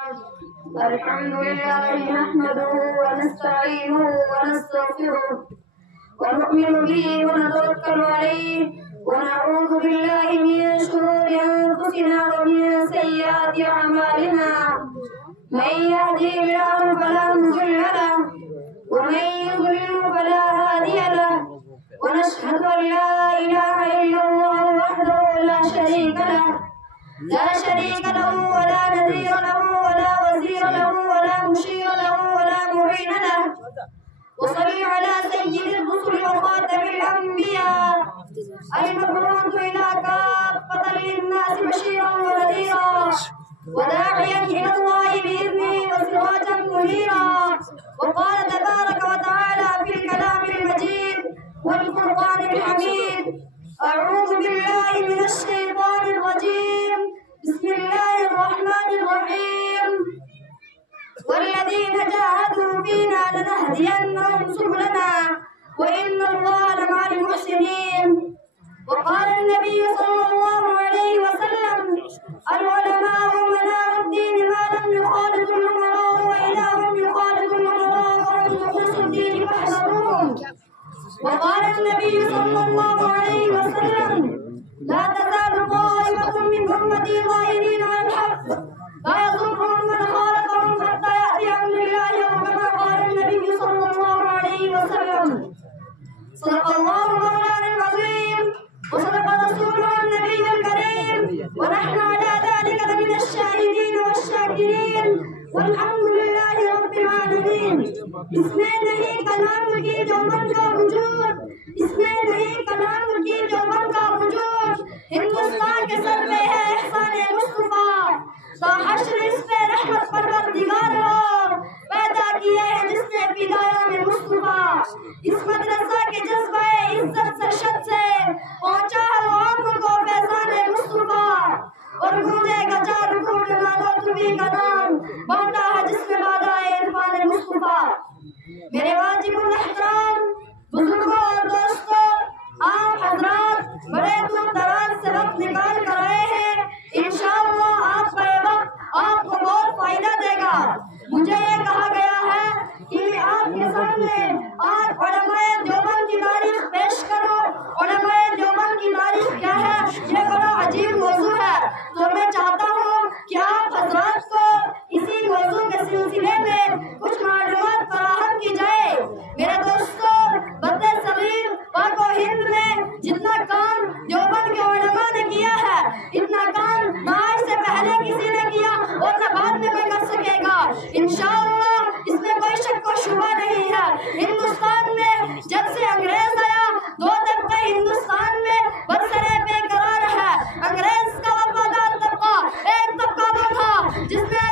الحمد لله نحمده ونستعينه ونستغفره ونؤمن به ونتوكل عليه ونعوذ بالله من شرور أنفسنا ومن سيئات أعمالنا من يهده الله فلا مضل له ومن يضلل فلا هادي له ونشهد أن لا إله إلا الله وحده لا شريك له ولا نذير له ولا وزير له ولا مشير له ولا معين له وصل على سيد الرسل وخاتم الأنبياء المبعوث إلى كافة للناس بشيرا ونذيرا وداعيا إلى الله بإذنه وسراجا منيرا. وقال تبارك وتعالى في الكلام المجيد والفرقان الحميد: أعوذ بالله من الشيطان الرجيم، بسم الله الرحمن الرحيم. والذين جاهدوا فينا لنهدينهم سبلنا وإن الله لمع المحسنين. وقال النبي صلى الله عليه وسلم: العلماء منار الدين ما لم يخالط الأمراء وإذا هم يخالط الأمراء وهم رؤوس الدين فاحذروهم. وقال النبي صلى الله عليه وسلم: لا تزال طائفة من أمتي ظاهرين على الحق لا يضرهم من خالفهم حتى يأتي أمر الله، وكما قال النبي صلى الله عليه وسلم. صدق الله مولانا العظيم وصدق رسوله النبي الكريم، ونحن على ذلك لمن الشاهدين والشاكرين، والحمد لله رب العالمين. اس میں نہیں کلام کی جو من کا وجود، اس میں نہیں کلام کی جو من کا وجود، ہندوستان کے سر پہ ہے احسان مصطفیٰ، تا حشر اس پہ رحمت پروردگار ہو پیدا کیے ہیں جس نے فدایا میں مصطفیٰ. اس مدرسہ کے جذبہ عزت سرشت سے پہنچا ہے وہ آنکھوں کو فیضان مصطفیٰ، اور گونجے گا چار کوٹ نالو تمہیں کا نام بانٹا ہے جس میں بادا ہے عرفان مصطفیٰ. میرے واجب الاحترام بزرگوں اور دوستوں، آپ حضرات بڑے دور دراز سے وقت نکال کر آئے ہیں، انشاءاللہ آپ کا یہ وقت آپ کو بہت فائدہ دے گا. مجھے یہ کہا گیا ہے کہ میں آپ کے سامنے آج علماء دیوبند کی تاریخ پیش کروں. علماء دیوبند کی تاریخ کیا ہے؟ یہ بڑا عجیب موضوع ہے، تو میں چاہتا ہوں کہ آپ حضرات کو اسی موضوع کے سلسلے میں کچھ معلومات فراہم کی جائے. میرے دوستوں، بطن صغیر پاک و ہند میں جتنا کام دیوبند کے علماء نے کیا ہے، اتنا کام نہ آج سے پہلے کسی نے کیا اور نہ بعد میں کوئی کر سکے گا انشاءاللہ. اس میں کوئی شک و شبہ نہیں ہے. ہندوستان میں جب سے انگریز آیا، دو طبقے ہندوستان میں برسرے بے قرار ہے. انگریز کا وفادار طبقہ، ایک طبقہ وہ تھا جس نے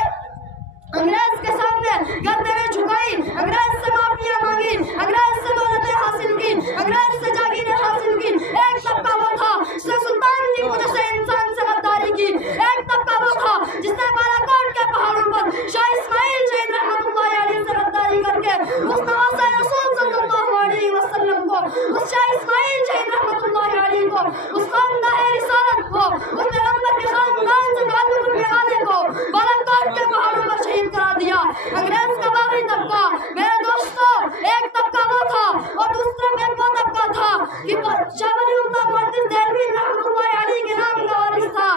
انگریز کے سامنے گردنیں جھکائی، انگریز سے معافیاں مانگی، انگریز سے دولتیں حاصل کی، انگریز سے جاگیریں حاصل کی. ایک طبقہ وہ تھا جس نے سلطان کی وجہ سے انسان سے غداری کی. ایک طبقہ وہ تھا جس نے بالاکوٹ کے پہاڑوں پر شاہ اسماعیل شہید رحمۃ اللہ علیہ سے غداری کر کے اس نواسہ رسول صلی اللہ علیہ وسلم کو، اس شاہ اسماعیل شہید رحمۃ اللہ علیہ کو، اس خاندان رسالت کو، اس پیغمبر کے خاندان سے تعلق رکھنے والے کو بالاکوٹ کے پہاڑوں پر شہید کرا دیا. انگریز کا باغی طبقہ. میرے دوستوں، ایک طبقہ وہ تھا اور دوسرے میں وہ طبقہ تھا کہ شاہ ولی اللہ محدث دہلوی رحمۃ اللہ علیہ کے نام کا وارث تھا،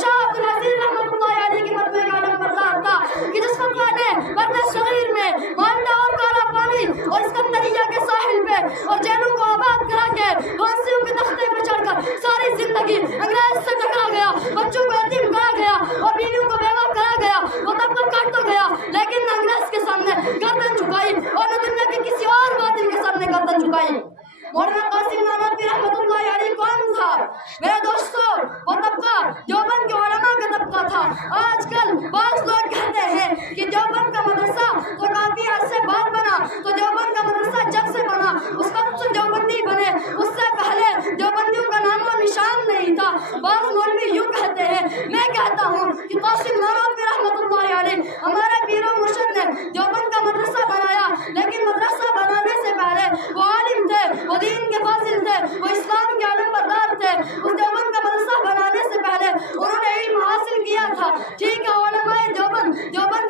شاہ عبد العزیز رحمۃ اللہ علیہ کے مرتبے کا نمبردار تھا، کہ جس طبقہ نے بطن صغیر میں مالدہ اور کالا پانی اور اسکندریہ کے ساحل پہ اور جیلوں کو آباد کرا کے پھانسیوں کے تختے پہ چڑھ کر ساری زندگی انگریز سے ٹکرا گیا، بچوں کو یتیم کرا گیا اور بیویوں کو بیوہ کرا گیا. وہ طبقہ کاٹتا گیا لیکن نہ انگریز کے سامنے گردن جھکائی اور نہ دنیا کے کسی اور باطل کے سامنے گردن جھکائی. مولانا قاسم نانوتوی رحمۃ اللہ علیہ کون تھا؟ میرے دوستوں، وہ طبقہ دیوبند کے علماء کا طبقہ تھا. آج کل بعض لوگ کہتے ہیں کہ دیوبند کا مدرسہ تو کافی عرصے بعد بنا، تو دیوبند کا مدرسہ جب سے بنا اس وقت سے دیوبندی بنے، اس سے پہلے دیوبندیوں کا نام و نشان نہیں تھا. بعض مولوی یوں کہتے ہیں. میں کہتا ہوں کہ قاسم نانوتوی رحمۃ اللہ علیہ ہمارے پیر و مرشد نے دیوبند کا مدرسہ بنایا، لیکن مدرسہ بنانے سے پہلے وہ عالم تھے، وہ دین کے فاضل تھے، وہ اسلام کے علم بردار تھے. اس دیوبند کا مدرسہ بنانے سے پہلے انہوں نے علم حاصل کیا تھا. ٹھیک ہے، علماء دیوبند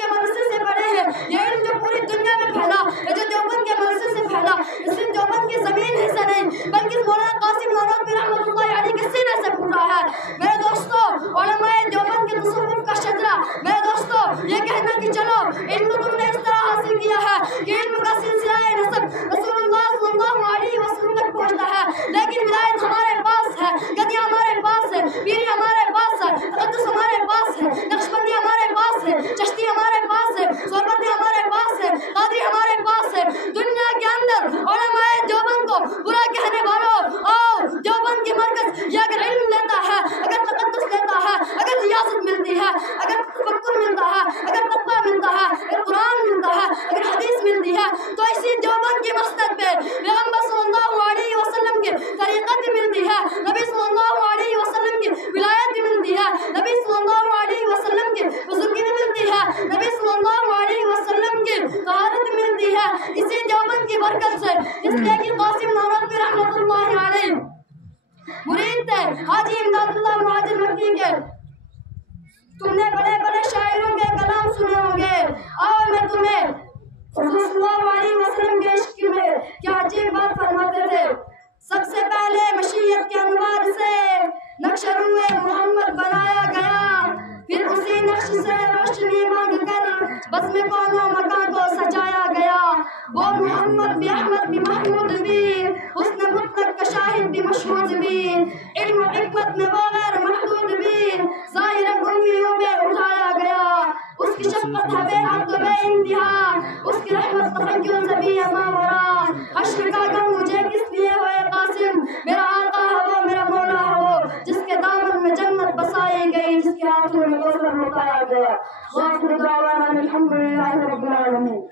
مولانا قاسم نانوتوی رحمۃ اللہ علیہ کے سینے سے پھوٹا ہے۔ میرے دوستو، علماء دیوبند کے تصوف کا شجرا، میرے دوستو یہ کہنا کہ چلو علم تم نے اس طرح حاصل کیا ہے کہ علم کا سلسلہ نسب رسول اللہ صلی اللہ علیہ وسلم تک پہنچتا ہے، لیکن ولایت ہمارے پاس ہے، گدی ہمارے پاس ہے، پیری ہمارے پاس ہے، تقدس ہمارے پاس ہے، نقشبندی ہمارے پاس ہے، چشتی ہمارے پاس ہے، سوربندی ہمارے پاس ہے، قادری ہمارے پاس ہے۔ دنیا کے اندر علماء دیوبند کو برا کہنے والوں، آؤ دیوبند کے مرکز یہ اگر علم لیتا ہے، اگر تقدس لیتا ہے، اگر ریاست ملتی ہے، اگر تفکر ملتا ہے، اگر تقویٰ ملتا ہے، اگر قرآن ملتا ہے، اگر حدیث ملتی ہے، تو اسی دیوبند کی مسند پہ پیغمبر صلی اللہ علیہ وسلم کی طریقت بھی ملتی ہے، نبی صلی اللہ علیہ وسلم کی ولایت بھی ملتی ہے، نبی صلی اللہ علیہ وسلم کی بزرگی بھی ملتی ہے، نبی صلی اللہ علیہ وسلم کی طہارت بھی ملتی ہے، اسی دیوبند کی برکت سے، اس لیے کہ قاسم نانوتوی رحمۃ اللہ علیہ مرید تھے حاجی امداد اللہ مہاجر مکی کے۔ تم نے بڑے بڑے شاعروں کے کلام سنے ہوں گے، اور میں تمہیں حضور صلی اللہ علیہ وسلم کے عشق میں کیا عجیب بات فرماتے تھے۔ سب سے پہلے مشیت کے انوار سے نقش روئے محمد بنایا گیا، پھر اسی نقش سے روشنی مانگ کر بزم کون و مکان کو سجایا گیا۔ وہ محمد بھی احمد بھی محمود بھی، حسن مطلق کا شاہد بھی مشہود بھی، علم و حکمت میں وہ غیر محدود بھی، ظاہر امیوں میں اٹھایا گیا۔ اس کی شفقت ہے بے حد و بے انتہا، اس کی رحمت تخیل سے بھی ماورا۔ حشر کا غم مجھے کس لیے ہوئے قاسم، میرا آقا ہے وہ میرا مولا ہے وہ، جس کے دامن میں جنت بسائی گئی، جس کے ہاتھوں میں کوثر لٹایا گیا۔ وآخر دعوانا الحمد للہ رب العالمین۔